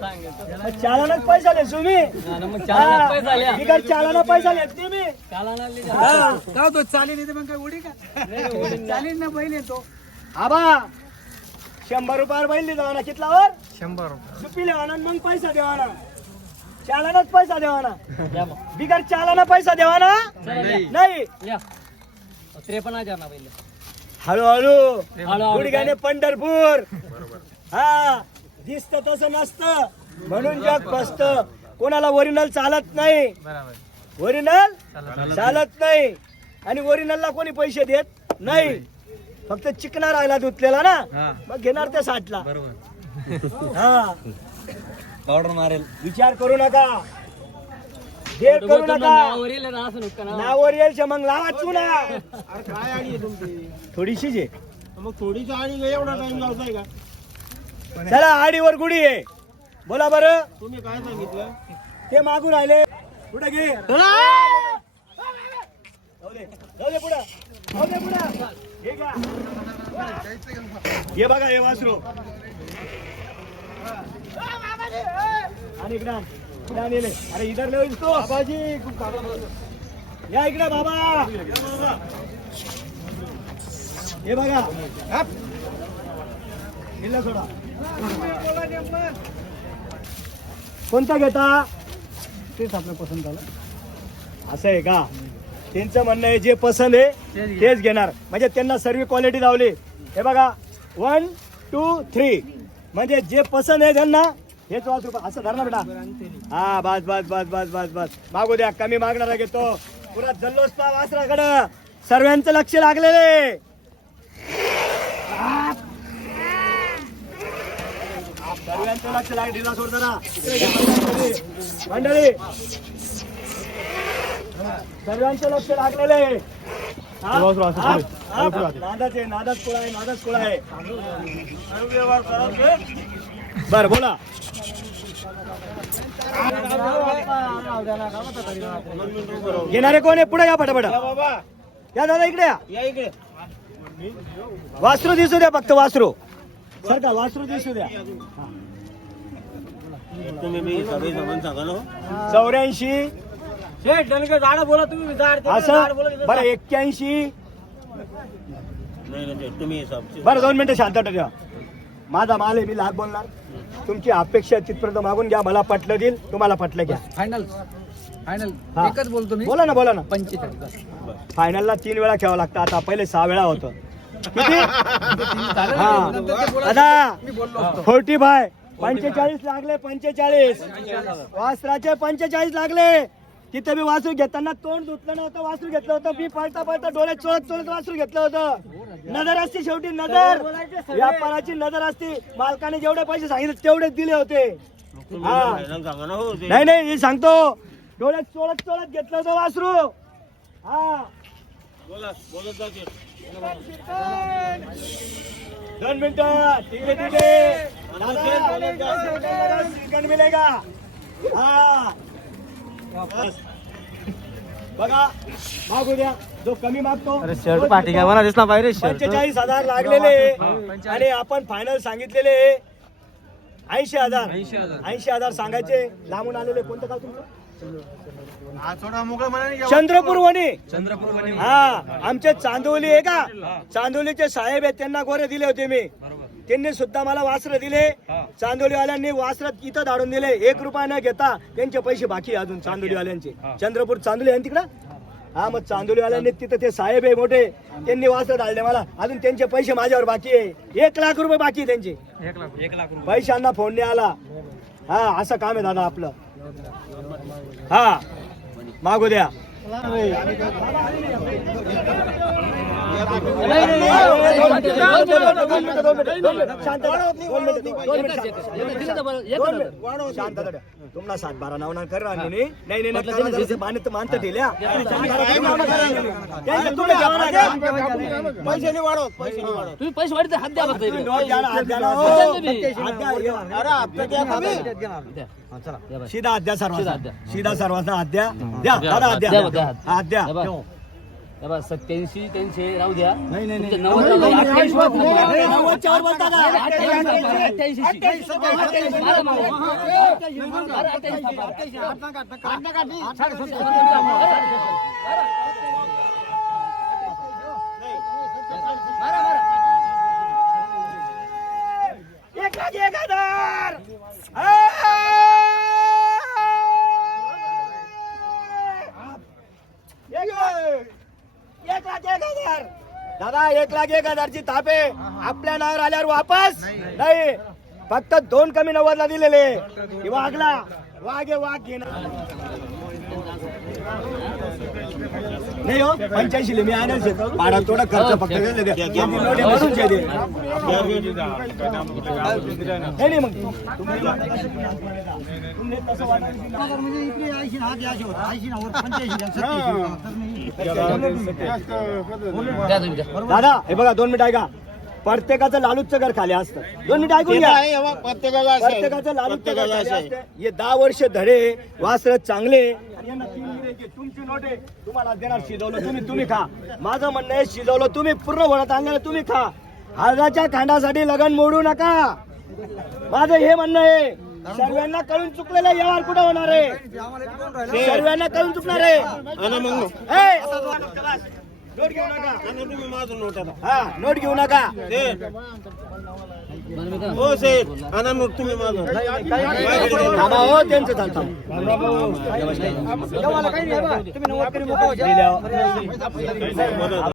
मग चालानच पैसा देत तुम्ही. हा, बिगर चालाना पैसा देत नाही मी चालना लिहिलं. हा. का तो चालेल इथे मग काय उडी का? चालेल ना बैल येतो. आबा शंभर रुपयावर बैल देवाना कितलावर? शंभर रुपये. सुपी लेवाना मग पैसा देवाना चालानाच पैसा देवाना द्या मग. बिगर चालाना पैसा देवाना नाही. या. त्रेपन्न हजार ना पहिले हळूहळू. पंढरपूर. हा. दिसत तसं नसतं. म्हणून जग बसत कोणाला ओरिजिनल चालत नाही. बरोबर ओरिजिनल चालत नाही. आणि ओरिजिनलला कोणी पैसे देत नाही. फक्त चिकना राहिला धुतलेला ना. मग घेणार ते साठला. बरोबर. हा. पावडर मारेल. विचार करू नका. देर करू नका. नावर येईल मग लावा चुना. अरे काय आडी आहे तुमची? थोडीशीच आहे. मग आडी आहे, एवढा टाइम लावताय का? चला आडीवर गुढी आहे. बोला बरं. तुम्ही काय सांगितलं? ते मागून राहिले. पुढे घे. हे बघा हे वासरू. आणि इकडे. अरे इधर ले इसको बाबाजी या इकडे बाबा. हे बघा. हिला सोडा. कोणता घेता? तेच आपल्या पसंत आलं असं आहे का? त्यांचं म्हणणं आहे जे पसंत आहे तेच घेणार. म्हणजे त्यांना सर्व क्वालिटी लावली. हे बघा वन टू थ्री म्हणजे जे पसंत आहे त्यांना हेच वाच रुपये. असं धरणार बेटा. हा बस बस बस बस बस बस. मागू द्या कमी मागणारा घेतो. पुरा जल्लोष पा वासराकडं. सर्वांचं लक्ष लागलेलं सर्वांचं लक्ष लाग ढिला सोड जरा. मंडळी सर्वांचं लक्ष लागलेलं आहे? नादाच आहे नादाच कुळा आहे नादाच कुळा आहे. बर बोला. घेणारे कोण आहे? पुढे या पटापट या दादा इकडे या. या इकडे. वासरू दिसू द्या फक्त वासरू. वासरू दिसू द्या. तुम्ही मी सगळे जमान चौऱ्याऐंशी. झाडं बोला तुम्ही झाड असं? बरं एक्क्याऐंशी. नाही नाही तुम्ही हिसाब बरं दोन मिनिटं शांत ठेवा. माझा माल आहे मी लाख बोलणार. तुमची अपेक्षा तिथपर्यंत मागून घ्या मला पटलं देईल तुम्हाला पटलं घ्या. फायनल फायनल हा. एकच बोलतो मी. बोला ना बोला ना. पंचेचाळीस. फायनलला तीन वेळा खेळावं लागतं. आता पहिले सहा वेळा होतं. किती. दादा फोर्टी फाय. पंचेचाळीस लागले पंचेचाळीस. वासराचे पंचेचाळीस लागले. तिथे मी वासरू घेताना तोंड धुतलं नव्हतं वासरू घेतलं होतं. मी पळता पळता डोळ्यात चोळत चोळत वासरू घेतलं होतं. नजर असते शेवटी नजर. व्यापाराची नजर असते. मालकाने जेवढे पैसे सांगितले तेवढेच दिले होते. नाही नाही सांगतो. डोळ्यात चोळत चोळत घेतलं होतं वासरू. हा. दोन मिनिटं ठीक आहे ठीक आहे दादा, श्रीखंड मिलेगा. हा. बस. बघा मागू द्या. जो कमी मागतो शर्ट पाठी काय मला दिसला पाहिजे पंचेचाळीस हजार लागलेले. आणि आपण फायनल सांगितलेले. ऐंशी हजार. ऐंशी हजार सांगायचे. लांबून आलेले कोणतं गाव तुमचं? चंद्रपूर वणी. हा आमचे चांदोली आहे का? चांदोलीचे साहेब आहेत त्यांना गोरे दिले होते मी. त्यांनी सुद्धा मला वासर दिले. चांदोलीवाल्यांनी वासर इथं धाडून दिले. एक रुपया न घेता त्यांचे पैसे बाकी अजून चांदोलीवाल्यांचे. चंद्रपूर चांदोली आहे ना तिकडं? हा मग चांदोलीवाल्यांनी तिथं ते साहेब आहे मोठे. त्यांनी वासर धाडले मला. अजून त्यांचे पैसे माझ्यावर बाकी आहे. एक लाख रुपये बाकी आहे त्यांचे. पैशांना फोन नाही आला. हा असं काम आहे दादा आपलं. हा मागू द्या. तुम्हाला सात बारा नाव कर नाही नाही मानत मानत ठेल्या पैसे नाही वाढवत पैसे नाही वाढवत तुम्ही पैसे वाढते हात द्या. हात द्या. हो. हा, चला. सीधा हात द्या सीधा सर्वांना हात द्या. सर्वांना दादा हात द्या द्या, द्या हात. हात द्या द्या बा. हे बघा, सत्याऐंशी त्यांचे राहू द्या नाही, नाही, तुमचे नाही. नव्वद राहू द्या. अठ्ठ्याऐंशी वर थांबवा. अरे, नव्वदच्या वर बोलता का? अठ्ठ्याऐंशी थांबवा. अठ्ठ्याऐंशी अठ्ठ्याऐंशी. मारा, मारा. मारा, अठ्ठ्याऐंशी थांबवा. मारा, मारा. एक लाख एक हजार एक एक लाख एक हजार दादा एक लाख एक हजारची थापे आपल्या नावावर आल्यावर वापस? नाही. फक्त दोन कमी नव्वदला दिलेले. वाघला. वाघ वाघ घे नाही हो पंच्याऐंशी मी आणायच पाडा थोडा खर्च फक्त. नाही मग. म्हणजे इकडे ऐंशी हा होत. ऐंशी पंच्याऐंशी द्या. दादा हे बघा दोन मिनिट ऐका. प्रत्येकाचं लालूचं घर खाली असतं. दोन मिनिट ऐकून घ्या. प्रत्येकाचं लालूचं घर खाली असतं. हे दहा वर्ष धडे वासर चांगले. यांना तुमची नोट तुम्हाला देणार शिजवलं तुम्ही तुम्ही खा. माझं म्हणणं आहे शिजवलं तुम्ही पूर्ण वळत आणलेलं तुम्ही खा. हळदाच्या खांडासाठी लगन मोडू नका. माझं हे म्हणणं आहे सर्वांना कळून चुकलेला व्यवहार कुठं होणार आहे? सर्वांना कळून चुकणार आहे. नोट घेऊ नका हा नोट घेऊ नका बरं, मी काय- थांबा हो त्यांचं चालतं तुम्ही नव्वद करी मोकळं व्हा. दिल्यावर.